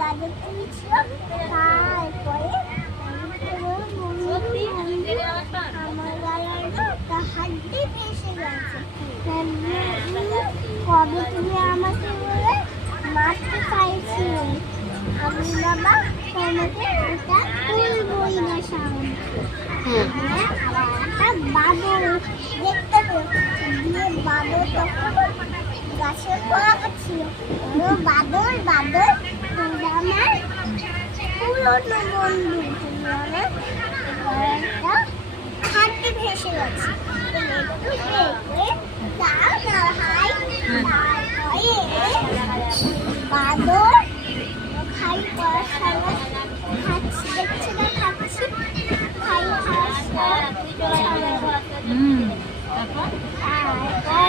বাজার তুলছিল তারপরে আমার গালার একটা হাড্ডি ভেসে গেছে। কবে তুমি আমাকে বলে মারতে চাইছিলে, আমি বাবা তোমাকে ওটা তুলবই না সামনে। আবার একটা বাদর দেখতে দিয়ে বাদর তখন গাছের গোড়া করছিল। বাদর বাদর আমার পুরনো বন্ধু, আমার একটা হাড্ডি ভেসে গেছে। বাদর খাই করার সময় খাচ্ছি, দেখছি না খাচ্ছি, খাই খাওয়ার সময় তারপরে